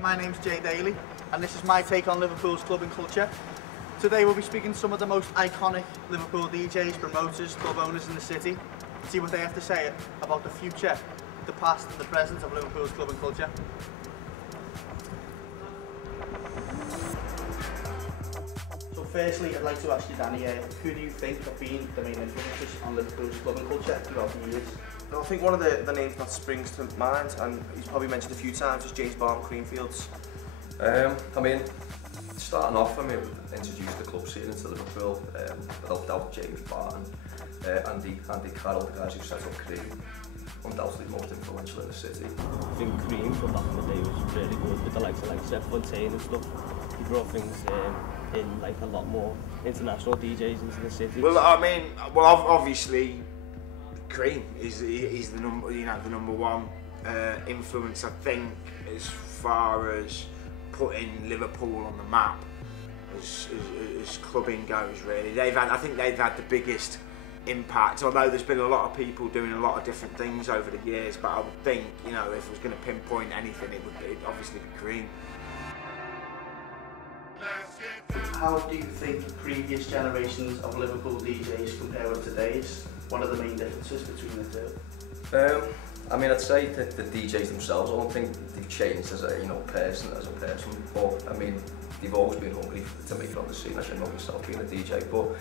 My name's Daly, and this is my take on Liverpool's clubbing culture. Today we'll be speaking to some of the most iconic Liverpool DJs, promoters, club owners in the city, and see what they have to say about the future, the past and the present of Liverpool's clubbing culture. So firstly, I'd like to ask you, Danny, who do you think have been the main influences on Liverpool's clubbing culture throughout the years? I think one of the names that springs to mind, and he's probably mentioned a few times, is James Barton Creamfields. I mean, starting off, we introduced the club scene into Liverpool, without doubt James Barton, Andy Carroll, the guys who set up Cream, undoubtedly most influential in the city. I think Cream from back in the day was really good with the likes of Steph Fontaine and stuff. He brought things in like a lot more international DJs into the city. Well, I mean, obviously, Cream is the number one influence, I think, as far as putting Liverpool on the map as clubbing goes. Really, I think they've had the biggest impact. Although there's been a lot of people doing a lot of different things over the years, but I would think, if I was going to pinpoint anything, it would obviously be Cream. How do you think previous generations of Liverpool DJs compare with today's? What are the main differences between the two? I mean, I'd say that the DJs themselves, I don't think they've changed as a person, but I mean, they've always been hungry to make it on the scene, as you know yourself being a DJ. But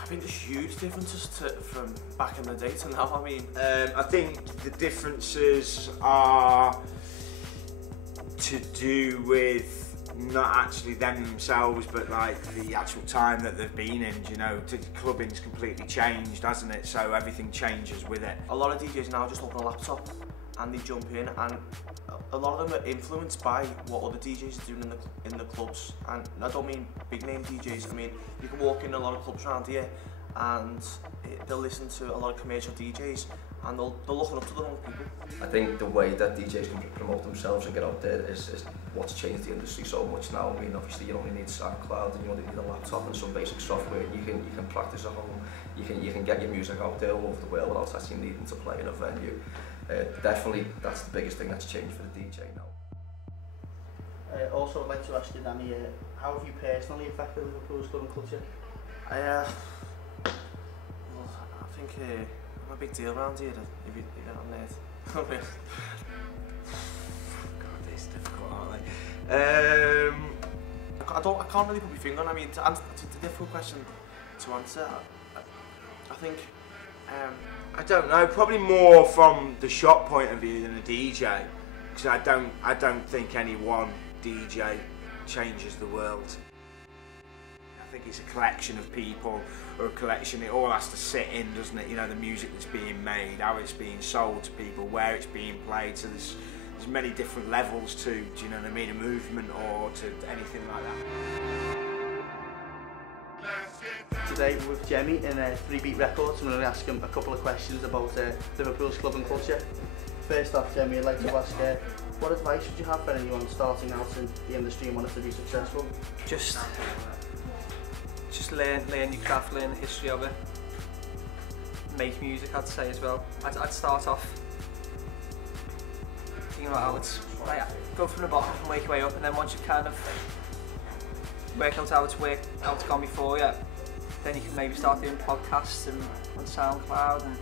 I think there's huge differences from back in the day to now. I mean, I think the differences are to do with not actually them themselves, but like the actual time that they've been in. Clubbing's completely changed, hasn't it? So everything changes with it. a lot of DJs now just open a laptop and they jump in, and a lot of them are influenced by what other DJs are doing in the clubs. And I don't mean big name DJs. I mean, you can walk in a lot of clubs around here and they'll listen to a lot of commercial DJs, and they're looking up to the wrong people. I think the way that DJs can promote themselves and get out there is what's changed the industry so much now. I mean, obviously you only need SoundCloud and you only need a laptop and some basic software. You can practice at home. You can get your music out there all over the world without actually needing to play in a venue. Definitely, that's the biggest thing that's changed for the DJ now. Also, I'd like to ask you, Danny, how have you personally affected Liverpool's clubbing culture? I think I'm a big deal around here, if you're on net. God, these are difficult, aren't they? I can't really put my finger on. I mean, it's a difficult question to answer. I think. I don't know. Probably more from the shop point of view than a DJ, because I don't think any one DJ changes the world. I think it's a collection of people, or a collection. It all has to sit in, doesn't it? The music that's being made, how it's being sold to people, where it's being played. So there's many different levels to, do you know what I mean, a movement or to anything like that. Today we're with Jemmy in 3Beat Records. I'm going to ask him a couple of questions about Liverpool's clubbing culture. First off, Jemmy, I'd like to ask, what advice would you have for anyone starting out in the industry and wanting to be successful? Just learn your craft, learn the history of it. Make music, I'd say as well. I'd start off thinking about how it's like, go from the bottom and work your way up, and then once you kind of work out how it's gone before you, then you can maybe start doing podcasts and on SoundCloud and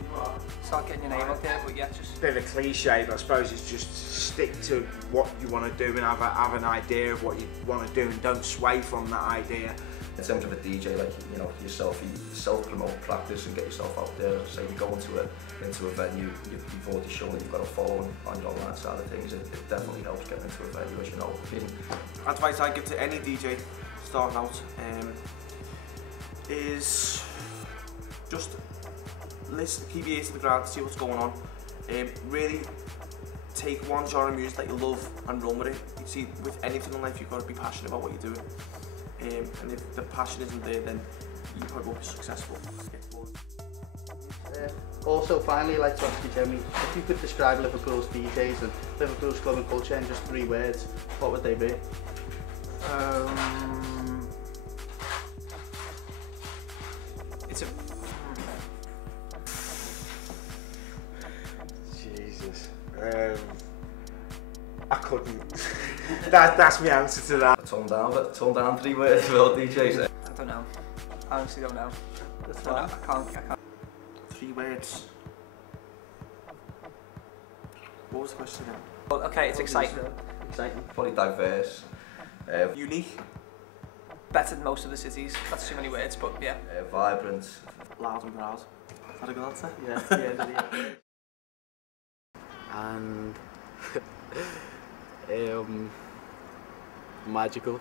start getting your name out there. But yeah, just a bit of a cliche, but I suppose it's just stick to what you want to do and have an idea of what you want to do, and don't sway from that idea. In terms of a DJ, like yourself, you self-promote, practice, and get yourself out there. So you go into a venue, you've already shown that you've got a following on your online side of things. It definitely helps getting into a venue, as you know. Advice I give to any DJ starting out is just listen, keep your ears to the ground, see what's going on. Really take one genre of music that you love and run with it. You see, with anything in life, you've got to be passionate about what you're doing. And if the passion isn't there, then you probably won't be successful. Also, finally, I'd like to ask you, Jemmy, if you could describe Liverpool's DJs and Liverpool's clubbing culture in just 3 words, what would they be? it's a Jesus. I couldn't. That's my answer to that. Tone down 3 words for all DJs. I don't know. I honestly don't know. That's I fine. can't. 3 words. What was the question again? Well, okay, it's exciting. Exciting. Probably diverse. Unique, Better than most of the cities. That's too many words, but yeah. Vibrant. loud and proud. Is that a good answer? Yeah. And magical.